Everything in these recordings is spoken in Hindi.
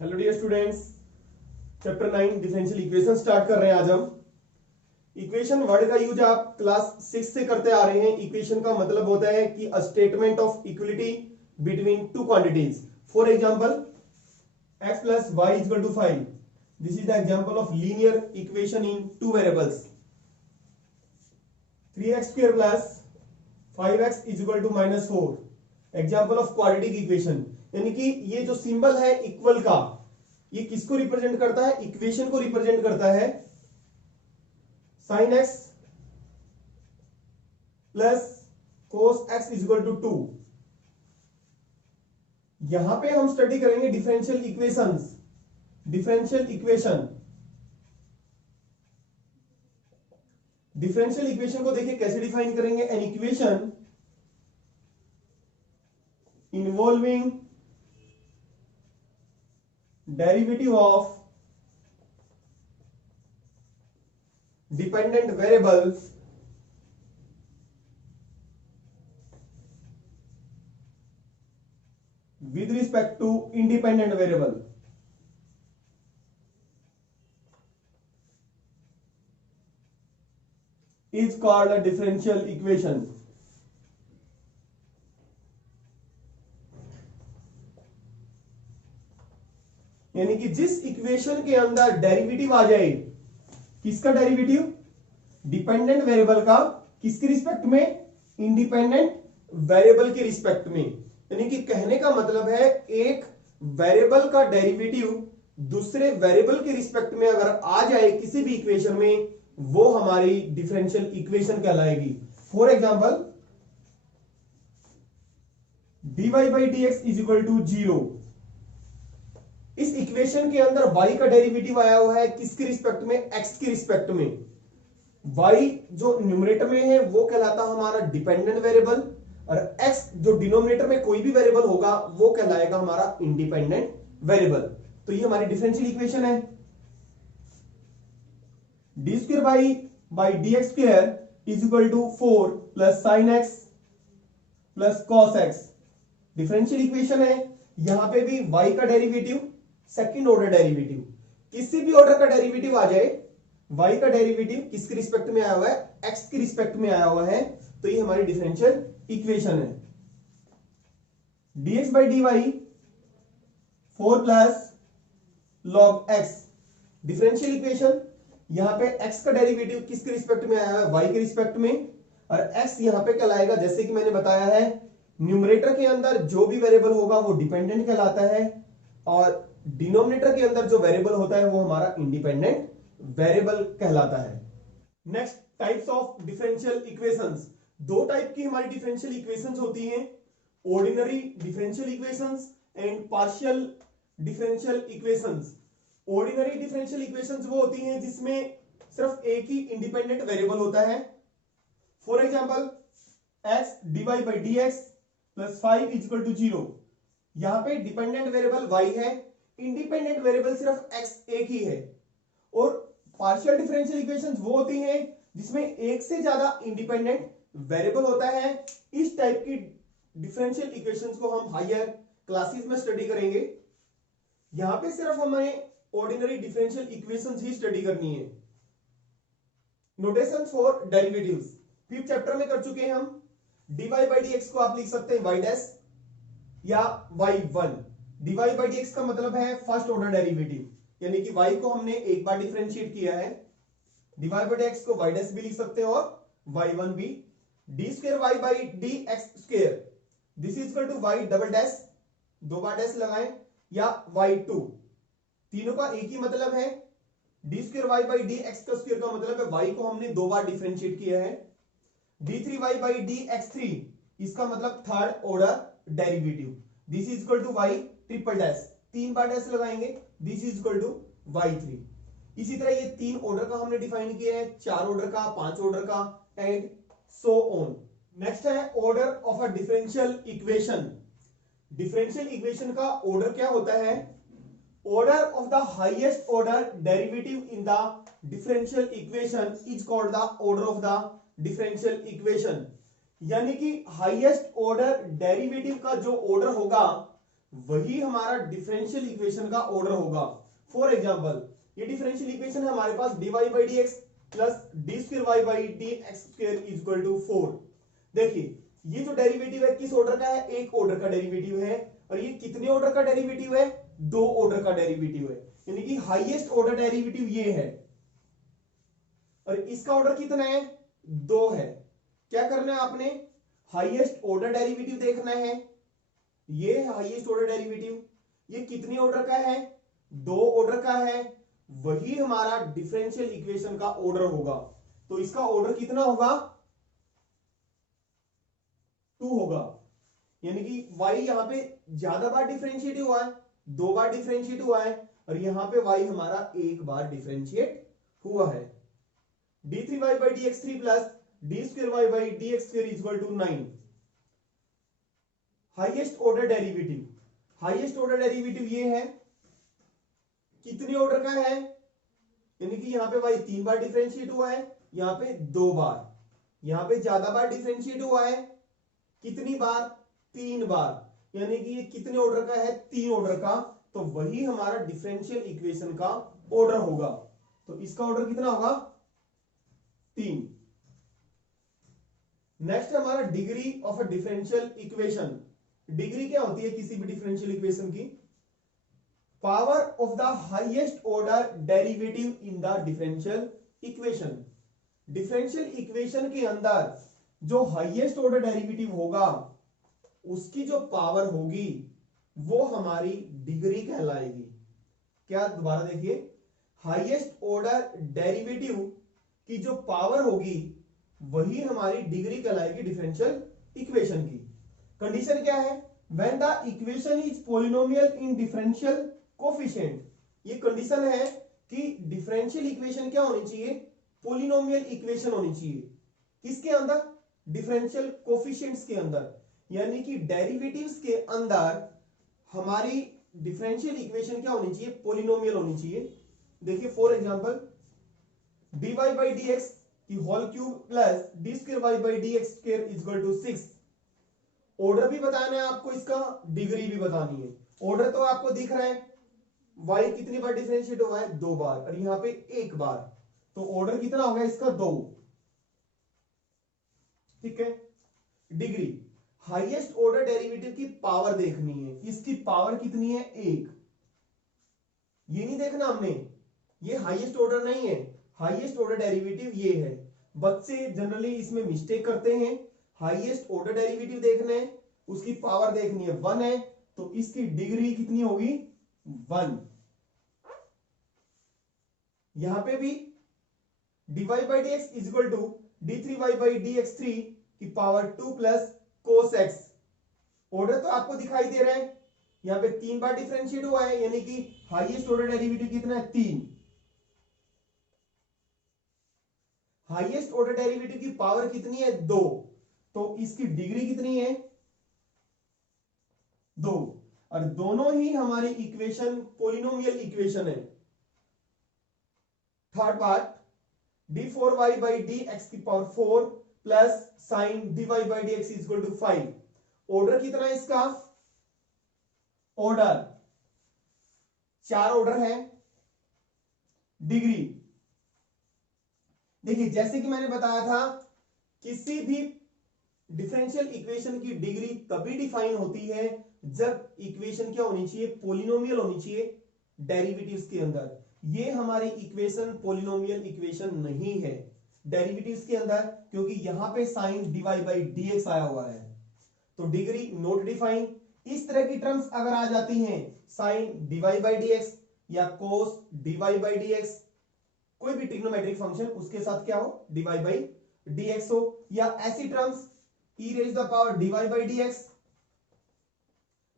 Hello dear students, chapter 9 differential equation start कर रहे हैं आज हम। इक्वेशन वर्ड का यूज आप क्लास 6 से करते आ रहे हैं। इक्वेशन का मतलब होता है कि a statement of equality between two quantities. For example, x plus y is equal to 5. This is the example of linear equation in two variables. 3x square plus 5x is equal to minus 4. Example of quadratic equation, यानी कि ये जो सिंबल है इक्वल का, ये किसको रिप्रेजेंट करता है? इक्वेशन को रिप्रेजेंट करता है। Sine x plus cos x is equal to 2। यहां पे हम स्टडी करेंगे differential equations. Differential equation, differential equation को देखिए कैसे डिफाइन करेंगे। An equation involving derivative of dependent variables with respect to independent variable is called a differential equation. यानी कि जिस इक्वेशन के अंदर डेरिवेटिव आ जाए, किसका डेरिवेटिव? डिपेंडेंट वेरिएबल का। किसके रिस्पेक्ट में? इंडिपेंडेंट वेरिएबल के रिस्पेक्ट में। यानी कि कहने का मतलब है एक वेरिएबल का डेरिवेटिव दूसरे वेरिएबल के रिस्पेक्ट में अगर आ जाए किसी भी इक्वेशन में, वो हमारी डिफरेंशियल इक्वेशन कहलाएगी। For example, dy by D x is equal to 0। इस इक्वेशन के अंदर y का डेरिवेटिव आया हुआ है किसके रिस्पेक्ट में? x के रिस्पेक्ट में। y जो न्यूमरेटर में है वो कहलाता हमारा डिपेंडेंट वेरिएबल, और x जो डिनोमिनेटर में कोई भी वेरिएबल होगा वो कहलाएगा हमारा इंडिपेंडेंट वेरिएबल। तो ये हमारी डिफरेंशियल इक्वेशन है। D square by D x square is equal to 4 plus sine x plus cos x. Differential equation है। यहां पे भी y का डेरिवेटिव सेकंड ऑर्डर डेरिवेटिव, किसी भी ऑर्डर का डेरिवेटिव आ जाए, y का डेरिवेटिव किसके रिस्पेक्ट में आया हुआ है? x के रिस्पेक्ट में आया हुआ है। तो ये हमारी डिफरेंशियल इक्वेशन है। dx by d y 4 plus log x। Differential equation, यहां पे x का डेरिवेटिव किसके रिस्पेक्ट में आया हुआ है? y के रिस्पेक्ट में, और x यहां पे कहलाएगा, जैसे कि मैंने बताया है, न्यूमरेटर के अंदर जो भी वेरिएबल होगा वो डिपेंडेंट कहलाता है, और डिनोमिनेटर के अंदर जो वेरिएबल होता है वो हमारा इंडिपेंडेंट वेरिएबल कहलाता है। Next, types of differential equations. दो टाइप की हमारी डिफरेंशियल इक्वेशंस होती हैं, ordinary differential equations and partial differential equations. Ordinary differential equations वो होती हैं जिसमें सिर्फ एक ही इंडिपेंडेंट वेरिएबल होता है। For example, x dy by D x plus 5 is equal to 0। यहां पे डिपेंडेंट वेरिएबल y है, इंडिपेंडेंट वेरिएबल सिर्फ x एक ही है। और पार्शियल डिफरेंशियल इक्वेशंस वो होती हैं जिसमें एक से ज्यादा इंडिपेंडेंट वेरिएबल होता है। इस टाइप की डिफरेंशियल इक्वेशंस को हम हायर क्लासेस में स्टडी करेंगे। यहां पे सिर्फ हमें ऑर्डिनरी डिफरेंशियल इक्वेशंस ही स्टडी करनी है। Notations for derivatives 5th chapter में कर चुके हैं हम। dy बाई डी एक्स को आप लिख सकते हैं y डैश या y1। dy by D x का मतलब है फर्स्ट ऑर्डर डेरिवेटिव, यानी कि y को हमने एक बार डिफरेंशिएट किया है। dy बाई डी एक्स को y डैश भी लिख सकते हैं और y1 भी। D square y by D x square, this is equal to y double dash, दो बार डैश लगाएं, या y2। तीनों का एक ही मतलब है। D square y by D x का स्क्वायर का मतलब है y को हमने दो बार डिफरेंशिएट किया है। d3y by D x three, इसका मतलब third order derivative, this is equal to y triple dash, तीन बार डैश लगाएंगे, this is equal to y3। इसी तरह ये तीन ऑर्डर का हमने डिफाइन किया है, चार ऑर्डर का, पांच ऑर्डर का, एंड सो ऑन। नेक्स्ट है order of a differential equation. Differential equation का ऑर्डर क्या होता है? Order of the highest order derivative in the differential equation is called the order of the differential equation. यानी कि हाईएस्ट ऑर्डर डेरिवेटिव का जो ऑर्डर होगा वही हमारा डिफरेंशियल इक्वेशन का ऑर्डर होगा। फॉर एग्जांपल ये डिफरेंशियल इक्वेशन है हमारे पास dy by D x plus D square Y by D x square is equal to 4। देखिए ये जो डेरिवेटिव है किस ऑर्डर का है, एक ऑर्डर का डेरिवेटिव है, और ये कितने ऑर्डर का डेरिवेटिव है, दो ऑर्डर का डेरिवेटिव है, यानी कि हाईएस्ट ऑर्डर डेरिवेटिव ये है, और इसका ऑर्डर कितना है, दो है। क्या करना है आपने, हाईएस्ट ऑर्डर डेरिवेटिव देखना है, ये है हाईएस्ट ऑर्डर डेरिवेटिव, ये कितने ऑर्डर का है, दो ऑर्डर का है, वही हमारा डिफरेंशियल इक्वेशन का ऑर्डर होगा। तो इसका ऑर्डर कितना होगा, 2 होगा, यानी कि y यहां पे ज्यादा बार डिफरेंशिएट हुआ है, दो बार डिफरेंशिएट हुआ है, और यहां पे y हमारा एक बार डिफरेंशिएट हुआ है। d3y by D x three plus D square Y by D x square is equal to 9। Highest order derivative, highest order derivative ये है, कितने ऑर्डर का है, यानी कि यहां पे y 3 बार डिफरेंशिएट हुआ है, यहां पे 2 बार, यहां पे ज्यादा बार डिफरेंशिएट हुआ है, कितनी बार, 3 बार, यानी कि ये कितने ऑर्डर का है, 3 ऑर्डर का। तो वही हमारा डिफरेंशियल इक्वेशन का ऑर्डर होगा। तो इसका ऑर्डर कितना होगा, 3। नेक्स्ट हमारा degree of a differential equation. Degree क्या होती है किसी भी डिफरेंशियल इक्वेशन की, power of the highest order derivative in the differential equation. Differential equation के अंदर जो हाईएस्ट ऑर्डर डेरिवेटिव होगा उसकी जो पावर होगी वो हमारी डिग्री कहलाएगी। क्या, दोबारा देखिए, हाईएस्ट ऑर्डर डेरिवेटिव की जो पावर होगी वही हमारी डिग्री कहलाएगी डिफरेंशियल इक्वेशन की। कंडीशन क्या है, when the equation is polynomial in differential coefficient. ये कंडीशन है कि डिफरेंशियल इक्वेशन क्या होनी चाहिए, पॉलिनोमियल इक्वेशन होनी चाहिए, किसके अंदर, डिफरेंशियल कोफिशिएंट्स के अंदर, यानी कि डेरिवेटिव्स के अंदर हमारी डिफरेंशियल इक्वेशन क्या होनी चाहिए, पॉलिनोमियल होनी चाहिए। देखिए for example dy by D X की whole cube plus D square Y by D x square is equal to 6। Order भी बताना है आपको, इसका डिग्री भी बतानी है। ऑर्डर तो आपको दिख रहा है, y कितनी बार डिफरेंशिएट हुआ है, 2 बार, और यहां पे 1 बार, तो ऑर्डर कितना हो गया इसका, 2। ठीक है। डिग्री, हाईएस्ट ऑर्डर डेरिवेटिव की पावर देखनी है, इसकी पावर कितनी है, 1। ये नहीं देखना हमने, ये हाईएस्ट ऑर्डर नहीं है, हाईएस्ट ऑर्डर डेरिवेटिव ये है। बच्चे जनरली इसमें मिस्टेक करते हैं, हाईएस्ट ऑर्डर डेरिवेटिव देखना है, उसकी पावर देखनी है, 1 है, तो इसकी डिग्री कितनी होगी, 1। यहां पे भी dy by D x is equal to d3y by D x three की power 2 plus cos X. Order तो आपको दिखाई दे रहा है, यहां पे 3 बार डिफरेंशिएट हुआ है, यानी कि हाईएस्ट ऑर्डर डेरिवेटिव कितना है, 3। हाईएस्ट ऑर्डर डेरिवेटिव की पावर कितनी है, 2, तो इसकी डिग्री कितनी है, 2। और दोनों ही हमारी इक्वेशन पॉलिनोमियल इक्वेशन है। Third part d4y by D X की power 4 plus sine dy by D x is equal to 5। Order कितना है इसका, ऑर्डर 4 ऑर्डर है। डिग्री, देखिए जैसे कि मैंने बताया था, किसी भी डिफरेंशियल इक्वेशन की डिग्री तभी डिफाइन होती है जब इक्वेशन क्या होनी चाहिए, पॉलिनोमियल होनी चाहिए डेरिवेटिव्स के अंदर। ये हमारी इक्वेशन पॉलिनोमियल इक्वेशन नहीं है डेरिवेटिव्स के अंदर, क्योंकि यहां पे sine dy by D x आया हुआ है, तो डिग्री नॉट डिफाइन। इस तरह की टर्म्स अगर आ जाती हैं, sine dy by D x या cos dy by D x, कोई भी ट्रिग्नोमेट्रिक फंक्शन उसके साथ क्या हो, dy बाई डी एक्स हो, या ऐसी terms e raise the power dy by D x,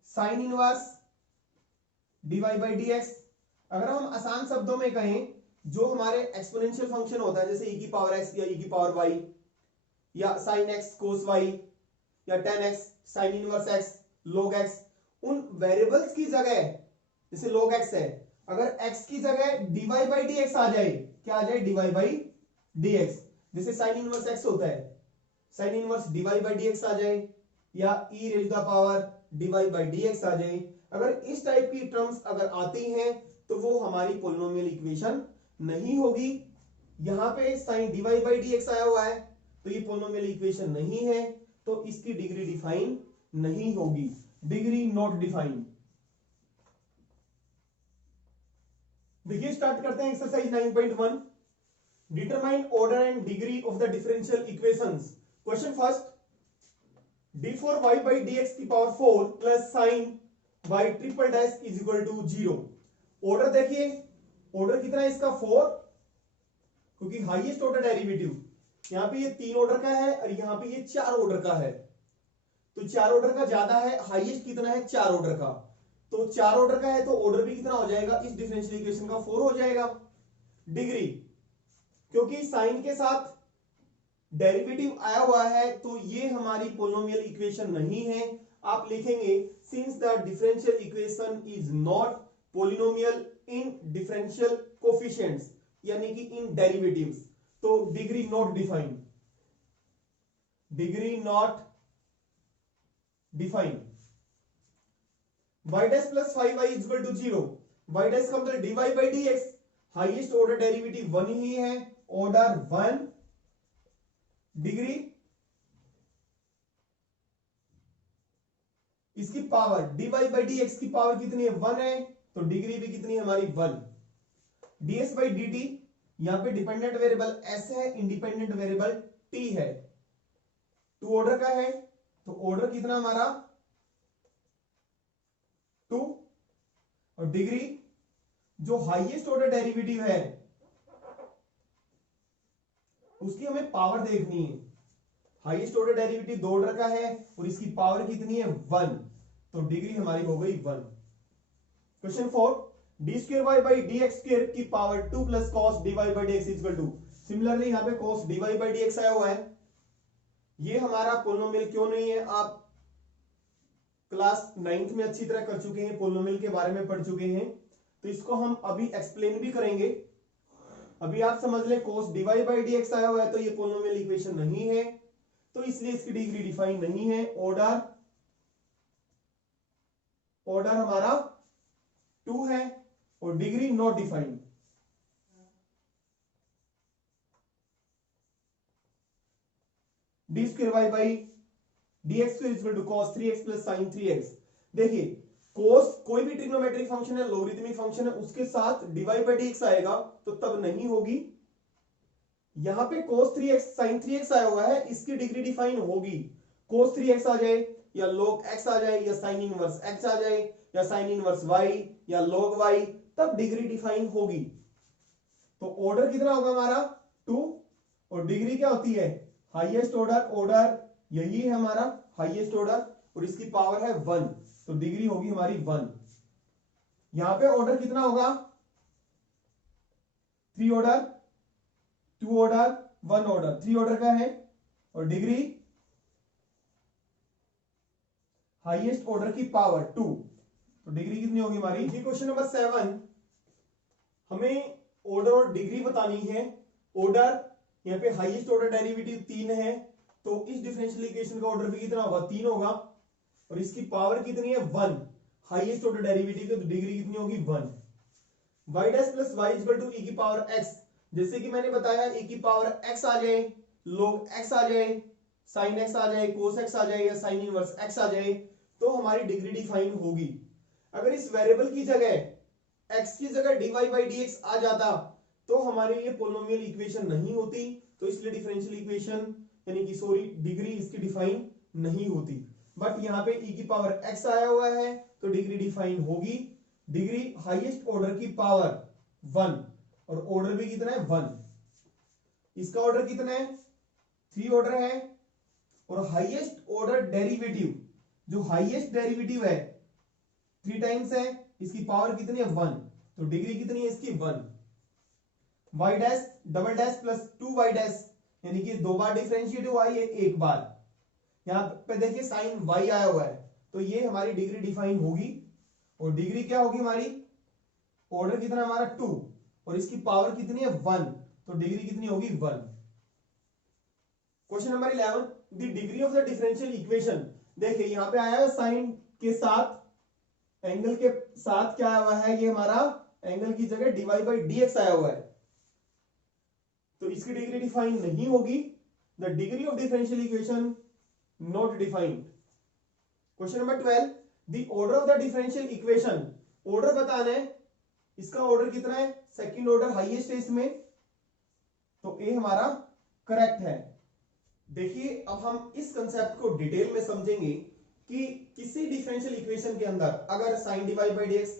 sine inverse dy by D x. अगर हम आसान शब्दों में कहें, जो हमारे एक्सपोनेंशियल फंक्शन होता है, जैसे e की पावर x या e की पावर y, या sin x cos y, या tan x sin inverse x log x, उन वेरिएबल्स की जगह, जैसे log x है, अगर x की जगह dy बाई डी एक्स आ जाए, क्या आ जाए, dy बाई डी एक्स। जैसे sin इनवर्स x होता है, sin inverse dy by D x आ जाए, या e raise the power dy by D x आ जाए। अगर इस टाइप की टर्म्स अगर आती हैं तो वो हमारी पोलिनोमियल इक्वेशन नहीं होगी। यहां पे sine d y by D x आया हुआ है तो ये पोलिनोमियल इक्वेशन नहीं है, तो इसकी डिग्री डिफाइन नहीं होगी, डिग्री नॉट डिफाइन। देखिए स्टार्ट करते हैं exercise 9.1। Determine order and degree of the differential equations. Question first, d4y by dx की power 4 plus sine y triple dash is equal to 0। Order देखिए, ऑर्डर कितना है इसका 4, क्योंकि हाईएस्ट ऑर्डर डेरिवेटिव यहां पे ये 3 ऑर्डर का है और यहां पे ये 4 ऑर्डर का है, तो 4 ऑर्डर का ज्यादा है, हाईएस्ट कितना है 4 ऑर्डर का, तो 4 ऑर्डर का है तो ऑर्डर भी कितना हो जाएगा इस डिफरेंशियल इक्वेशन का 4 हो जाएगा। डिग्री, क्योंकि साइन के साथ डेरिवेटिव आया हुआ है तो ये हमारी पोलिनोमियल इक्वेशन नहीं है। आप लिखेंगे since the differential equation is not polynomial in differential coefficients, यानी कि इन डेरिवेटिव्स, तो degree not define, degree not define. y dash plus 5y is equal to 0, y dash का मतलब dy by dx, highest order derivative 1 ही है, ऑर्डर 1। डिग्री, इसकी पावर dy बाई dx की पावर कितनी है 1 है, तो डिग्री भी कितनी है हमारी 1। ds बाई dt, यहां पे डिपेंडेंट वेरिएबल s है, इंडिपेंडेंट वेरिएबल t है, 2 ऑर्डर का है, तो ऑर्डर कितना हमारा 2। और डिग्री, जो हाईएस्ट ऑर्डर डेरिवेटिव है उसकी हमें पावर देखनी है। हाईएस्ट ऑर्डर डेरिवेटिव 2 ऑर्डर का है और इसकी पावर कितनी है 1, तो डिग्री हमारी हो गई 1। Question 4, D square Y by D x square की power 2 plus cos D Y by D x equal to. Similarly यहां पे cos D Y by D x आया हुआ है, ये हमारा पोलिनोमियल क्यों नहीं है, आप क्लास 9th में अच्छी तरह कर चुके हैं, पोलिनोमियल के बारे में पढ़ चुके हैं, तो इसको हम अभी एक्सप्लेन भी करेंगे। अभी आप समझ लें cos dy by D x आया हुआ है तो ये पोलिनोमियल इक्वेशन नहीं है, तो इसलिए इसकी डिग्री डिफाइन नहीं है। ऑर्डर, ऑर्डर हमारा 2 है और degree not define. D square y by D x equal to cos 3x plus sine 3x। देखिए cos कोई भी ट्रिग्नोमेट्रिक फंक्शन है, लोगरिथमिक फंक्शन है, उसके साथ dy बाई dx आएगा तो तब नहीं होगी। यहां पे cos 3x sin 3x आया हुआ है, इसकी डिग्री डिफाइन होगी, cos 3x आ जाए या log x आ जाए या sin इनवर्स x आ जाए या sin इनवर्स y या log y, तब डिग्री डिफाइन होगी। तो ऑर्डर कितना होगा हमारा 2 और डिग्री क्या होती है हाईएस्ट ऑर्डर, ऑर्डर यही है हमारा हाईएस्ट ऑर्डर और इसकी पावर है 1, तो डिग्री होगी हमारी 1। यहां पे ऑर्डर कितना होगा 3 ऑर्डर, 2 ऑर्डर, 1 ऑर्डर, 3 ऑर्डर का है और डिग्री हाईएस्ट ऑर्डर की पावर 2, तो डिग्री कितनी होगी हमारी। क्वेश्चन नंबर 7, हमें ऑर्डर और डिग्री बतानी है। ऑर्डर यहां पे हाईएस्ट ऑर्डर डेरिवेटिव 3 है, तो इस डिफरेंशियल इक्वेशन का ऑर्डर भी कितना होगा 3 होगा और इसकी पावर कितनी है 1, हाईएस्ट ऑर्डर डेरिवेटिव की, तो डिग्री कितनी होगी 1। y dash plus y equal to e की पावर x, जैसे कि मैंने बताया e की पावर x आ जाए, log x आ जाए, sin x आ जाए, cos x आ जाए या sin इनवर्स x आ जाए, तो हमारी डिग्री डिफाइन होगी। अगर इस वेरिएबल की जगह x की जगह dy बाई dx आ जाता तो हमारी ये पोलिनोमियल इक्वेशन नहीं होती, तो इसलिए डिफरेंशियल इक्वेशन यानी कि सॉरी डिग्री इसकी डिफाइन नहीं होती। बट यहां पे e की पावर x आया हुआ है तो डिग्री डिफाइन होगी। डिग्री हाईएस्ट ऑर्डर की पावर 1 और ऑर्डर भी कितना है 1, इसका ऑर्डर कितना है 3 ऑर्डर है और हाईएस्ट ऑर्डर डेरिवेटिव, जो हाईएस्ट डेरिवेटिव है 3 टाइम्स है, इसकी पावर कितनी है 1, तो डिग्री कितनी है इसकी 1। y dash double dash plus 2y dash, यानी कि 2 बार डिफरेंशिएट हुआ है, ये 1 बार। यहां पे देखिए साइन y आया हुआ है तो ये हमारी डिग्री डिफाइन होगी और डिग्री क्या होगी हमारी, ऑर्डर कितना हमारा 2 और इसकी पावर कितनी है 1, तो डिग्री कितनी होगी 1। Question number 11, the degree of the differential equation. देखिए यहां पे आया है साइन के साथ एंगल के साथ क्या आया हुआ है, ये हमारा एंगल की जगह dy बाई dx आया हुआ है, तो इसकी डिग्री डिफाइन नहीं होगी। The degree of differential equation not defined. Question number 12, the order of the differential equation, order बताना है, इसका ऑर्डर कितना है, सेकंड ऑर्डर हाईएस्ट है इसमें, तो ए हमारा करेक्ट है। देखिए अब हम इस कंसेप्ट को डिटेल में समझेंगे कि किसी डिफरेंशियल इक्वेशन के अंदर अगर sine dy by D x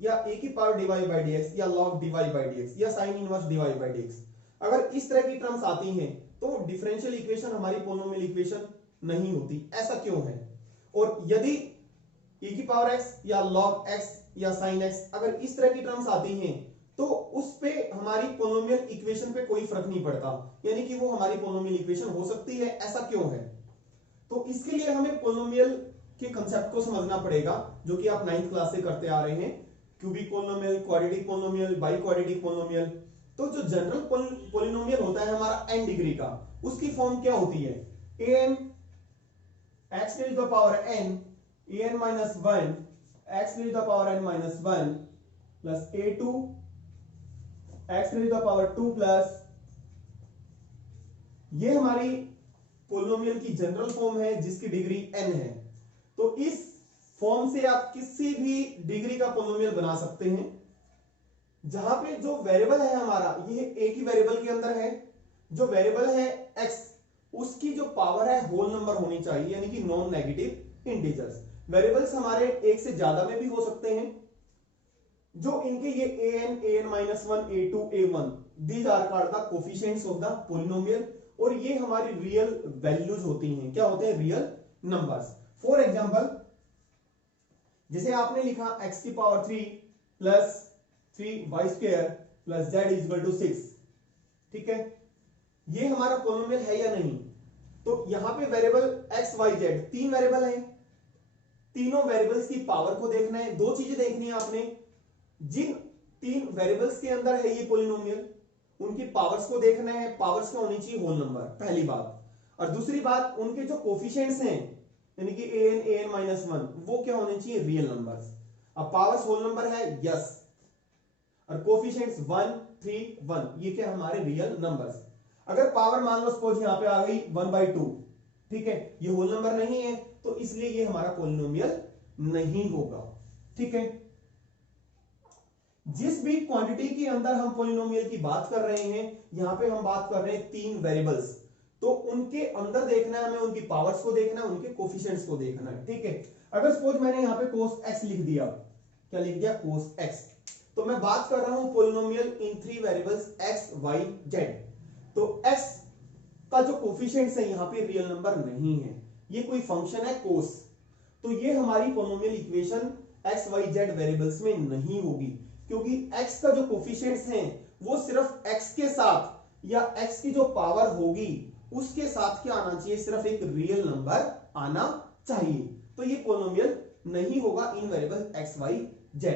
या ए की power dy by D x या log dy by D x या sine inverse dy by D x, अगर इस तरह की टर्म्स आती हैं तो डिफरेंशियल इक्वेशन हमारी पोलिनोमियल इक्वेशन नहीं होती। ऐसा क्यों है? और यदि e की पावर x या log x या sin x अगर इस तरह की टर्म्स आती हैं तो उस पे हमारी पोलिनोमियल इक्वेशन पे कोई फर्क नहीं पड़ता, यानी कि वो हमारी पोलिनोमियल इक्वेशन हो सकती है। ऐसा क्यों है? तो इसके लिए हमें पोलिनोमियल के कंसेप्ट को समझना पड़ेगा, जो कि आप 9th क्लास से करते आ रहे हैं। Cubic polynomial, quadratic polynomial, by quadratic polynomial. तो जो जनरल पोलिनोमियल होता है हमारा n डिग्री का, उसकी फॉर्म क्या होती है, an x raised to the power n an minus 1 x raised to the power n minus 1 plus a2 x raised to the power 2 plus, ये हमारी पोलिनोमियल की जनरल फॉर्म है जिसकी डिग्री n है। तो इस फॉर्म से आप किसी भी डिग्री का पोलिनोमियल बना सकते हैं, जहां पे जो वेरिएबल है हमारा, ये एक ही वेरिएबल के अंदर है, जो वेरिएबल है x, उसकी जो पावर है होल नंबर होनी चाहिए, यानी कि नॉन नेगेटिव इंटीजर्स। वेरिएबल्स हमारे एक से ज्यादा में भी हो सकते हैं, जो इनके ये an minus 1 a2 a1 these are called the coefficients of the polynomial, और ये हमारी रियल वैल्यूज होती हैं। क्या होते हैं? Real numbers. फॉर एग्जांपल, जैसे आपने लिखा x की power 3 plus 3y square plus z is equal to 6, ठीक है, ये हमारा पोलिनोमियल है या नहीं? तो यहां पे वेरिएबल x y z तीन वेरिएबल हैं, तीनों वेरिएबल्स की पावर को देखना है। दो चीजें देखनी है आपने, जिन तीन वेरिएबल्स के अंदर है ये पोलिनोमियल, उनकी पावर्स को देखना है। पावर्स क्या होनी चाहिए? होल नंबर, पहली बात। और दूसरी बात, उनके जो कोफिशिएंट्स हैं, यानी कि an माइनस 1, वो क्या होने चाहिए? Real numbers. अब पावर्स होल नंबर है, यस, और कोफिशिएंट्स 1 3 1, ये क्या हमारे रियल नंबर्स। अगर पावर मान लो सपोज यहां पे आ गई 1/2, ठीक है, ये होल नंबर नहीं है, तो इसलिए ये हमारा पोलिनोमियल नहीं होगा, ठीक है। जिस भी क्वांटिटी के अंदर हम पोलिनोमियल की बात कर रहे हैं, यहां पे हम बात कर रहे हैं तीन वेरिएबल्स, तो उनके अंदर देखना है हमें, उनकी पावर्स को देखना है, उनके कोफिशिएंट्स को देखना है, ठीक है। अगर सपोज मैंने यहां पे cos x लिख दिया, क्या लिख दिया? cos x, तो मैं बात कर रहा हूं polynomial in three variables x y z। तो x का जो कोफिशिएंट्स है यहां पे रियल नंबर नहीं है, ये कोई फंक्शन है cos, तो ये हमारी polynomial equation x y z variables में नहीं होगी, क्योंकि x का जो कोफिशिएंट्स हैं वो सिर्फ x के साथ या x की जो पावर होगी उसके साथ क्या आना चाहिए? सिर्फ एक रियल नंबर आना चाहिए। तो ये पोलिनोमियल नहीं होगा इन वेरिएबल x y z।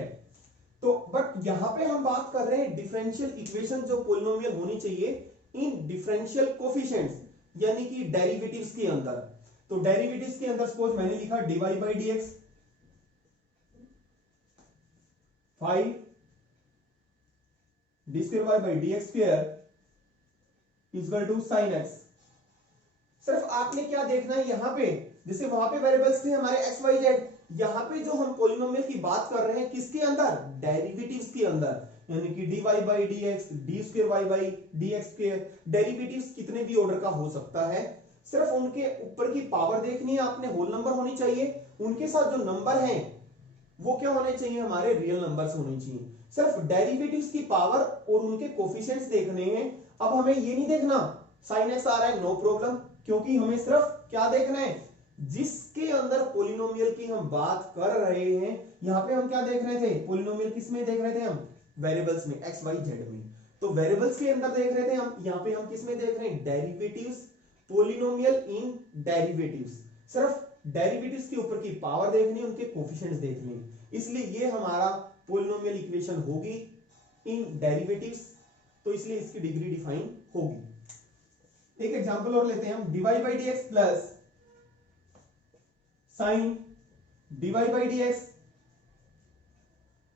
तो बट यहां पे हम बात कर रहे हैं डिफरेंशियल इक्वेशन जो पोलिनोमियल होनी चाहिए इन डिफरेंशियल कोफिशिएंट्स, यानी कि डेरिवेटिव्स के अंदर। तो डेरिवेटिव्स के अंदर सपोज मैंने लिखा dy by D x 5 d square y by D x square equal to sine x. सिर्फ आपने क्या देखना है यहां पे, जैसे वहां पे वेरिएबल्स थे हमारे एक्स वाई जेड, यहां पे जो हम पोलिनोमियल की बात कर रहे हैं किसके अंदर? डेरिवेटिव्स के अंदर, यानी कि dy by D x, d square y by D x square. Derivatives कितने भी ऑर्डर का हो सकता है, सिर्फ उनके ऊपर की पावर देखनी है आपने, होल नंबर होनी चाहिए, उनके साथ जो नंबर हैं वो क्या होने चाहिए? हमारे रियल नंबर्स होने चाहिए। सिर्फ डेरिवेटिव्स की पावर और उनके कोफिशिएंट्स देखने हैं। अब हमें ये नहीं देखना साइन एक्स आ रहा है, नो प्रॉब्लम, क्योंकि हमें सिर्फ क्या देखना है? जिसके अंदर पोलिनोमियल की हम बात कर रहे हैं। यहां पे हम क्या देख रहे थे? पोलिनोमियल किस में देख रहे थे हम? वेरिएबल्स में, एक्स वाई जेड में। तो वेरिएबल्स के अंदर देख रहे थे हम, यहां पे हम किस में देख रहे हैं? डेरिवेटिव्स, पोलिनोमियल इन डेरिवेटिव्स। सिर्फ डेरिवेटिव्स के ऊपर की पावर देखनी है, उनके कोफिशिएंट्स देखने हैं, इसलिए ये हमारा पोलिनोमियल इक्वेशन होगी इन डेरिवेटिव्स, तो इसलिए इसकी डिग्री डिफाइन होगी। एक एग्जांपल और लेते हैं हम, dy by D x plus sine dy by D x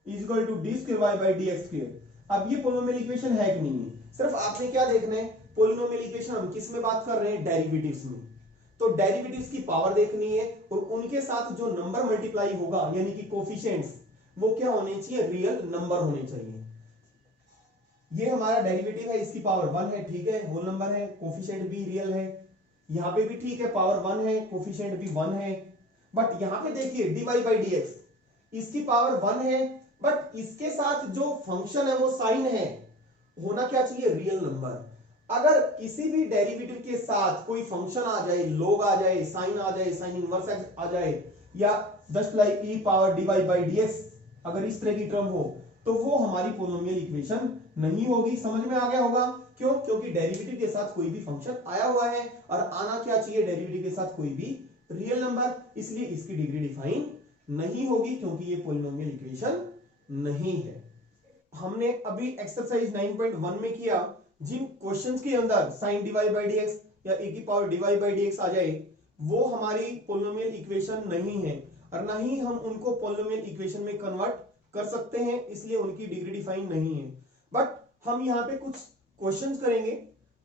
is equal to d square y by D x square. अब ये पोलिनोमियल इक्वेशन है कि नहीं है, सिर्फ आपने क्या देखना है, पोलिनोमियल इक्वेशन हम किस में बात कर रहे हैं, डेरिवेटिव्स में। तो डेरिवेटिव्स की पावर देखनी है और उनके साथ जो नंबर मल्टीप्लाई होगा यानी कि कोफिशिएंट्स, वो क्या होने चाहिए, रियल नंबर होने चाहिए। ये हमारा डेरिवेटिव है, इसकी पावर 1 है, ठीक है, होल नंबर है, कोफिशिएंट भी रियल है। यहां पे भी ठीक है, पावर 1 है, कोफिशिएंट भी 1 है। बट यहां पे देखिए dy बाई डी एक्स, इसकी पावर 1 है, बट इसके साथ जो फंक्शन है वो साइन है, होना क्या चाहिए, रियल नंबर। अगर किसी भी डेरिवेटिव के साथ कोई फंक्शन आ जाए, log आ जाए, साइन आ जाए, साइन इनवर्स एक्स आ जाए, या just like e power dy by D x, अगर इस तरह की टर्म हो तो वो हमारी पोलिनोमियल इक्वेशन नहीं होगी। समझ में आ गया होगा, क्यों, क्योंकि डेरिवेटिव के साथ कोई भी फंक्शन आया हुआ है और आना क्या चाहिए, डेरिवेटिव के साथ कोई भी रियल नंबर, इसलिए इसकी डिग्री डिफाइन नहीं होगी क्योंकि ये पोलिनोमियल इक्वेशन नहीं है। हमने अभी एक्सरसाइज 9.1 में किया, जिन क्वेश्चंस के अंदर sin dy by D x या e की power dy by D x आ जाए, वो हमारी पोलिनोमियल इक्वेशन नहीं है और ना ही हम उनको पोलिनोमियल इक्वेशन में कन्वर्ट कर सकते हैं, इसलिए उनकी डिग्री डिफाइन नहीं है। बट हम यहाँ पे कुछ क्वेश्चंस करेंगे,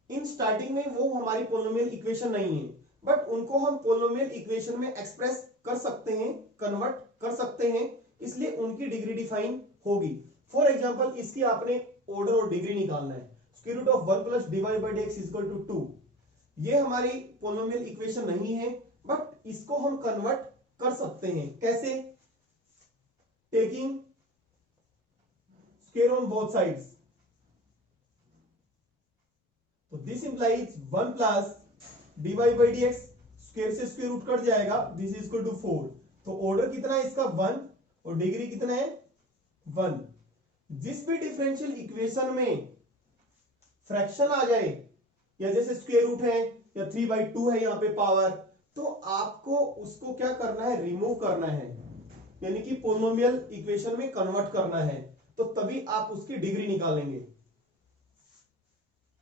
इन स्टार्टिंग में वो हमारी पोलिनोमियल इक्वेशन नहीं है, बट उनको हम पोलिनोमियल इक्वेशन में एक्सप्रेस कर सकते हैं, कन्वर्ट कर सकते हैं, इसलिए उनकी डिग्री डिफाइन होगी। फॉर एग्जांपल इसकी आपने ऑर्डर और डिग्री निकालना है, square root of 1 plus dy by D x equal to 2। ये हमारी पोलिनोमियल इक्वेशन नहीं है, बट इसको हम कन्वर्ट कर सकते हैं, कैसे, taking square on both sides. तो this implies 1 plus dy by D x, square से स्क्वायर रूट कट जाएगा, दिस इज इक्वल टू 4। तो ऑर्डर कितना है इसका 1 और डिग्री कितना है 1। जिस भी डिफरेंशियल इक्वेशन में फ्रैक्शन आ जाए, या जैसे स्क्वायर रूट है या 3/2 है यहाँ पे पावर, तो आपको उसको क्या करना है, रिमूव करना है, यानी कि पोलिनोमियल इक्वेशन में कन्वर्ट करना है, तो तभी आप उसकी डिग्री निकालेंगे।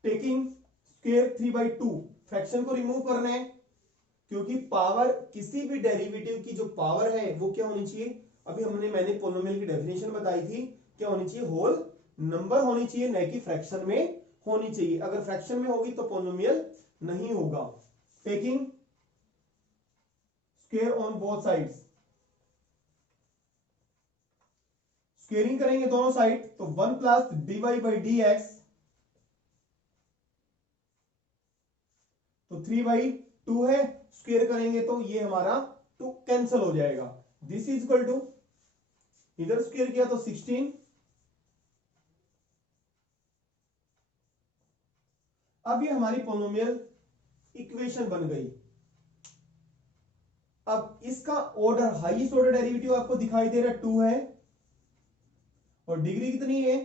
टेकिंग स्क्वायर 3/2, फ्रैक्शन को रिमूव करना है, क्योंकि पावर किसी भी डेरिवेटिव की जो पावर है वो क्या होनी चाहिए, अभी मैंने पोलिनोमियल की डेफिनेशन बताई थी, क्या होनी चाहिए, होल नंबर होनी चाहिए, न कि फ्रैक्शन में होनी चाहिए। अगर फ्रैक्शन में होगी तो पोलिनोमियल नहीं होगा। Taking square on both sides, squaring करेंगे दोनों साइड, तो 1 plus dy by D x, तो 3/2 है, स्क्वेयर करेंगे तो ये हमारा 2 कैंसिल हो जाएगा। दिस इज इक्वल टू, इधर स्क्वेयर किया तो 16, अब ये हमारी पोलिनोमियल इक्वेशन बन गई। अब इसका ऑर्डर, हाईएस्ट ऑर्डर डेरिवेटिव आपको दिखाई दे रहा है 2 है, और डिग्री कितनी है,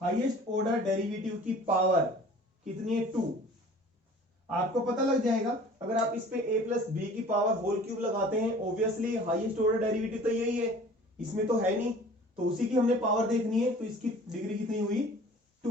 हाईएस्ट ऑर्डर डेरिवेटिव की पावर कितनी है 2। आपको पता लग जाएगा, अगर आप इस पे a प्लस बी की पावर होल क्यूब लगाते हैं, ऑब्वियसली हाईएस्ट ऑर्डर डेरिवेटिव तो यही है, इसमें तो है नहीं, तो उसी की हमने पावर देखनी है, तो इसकी डिग्री कितनी हुई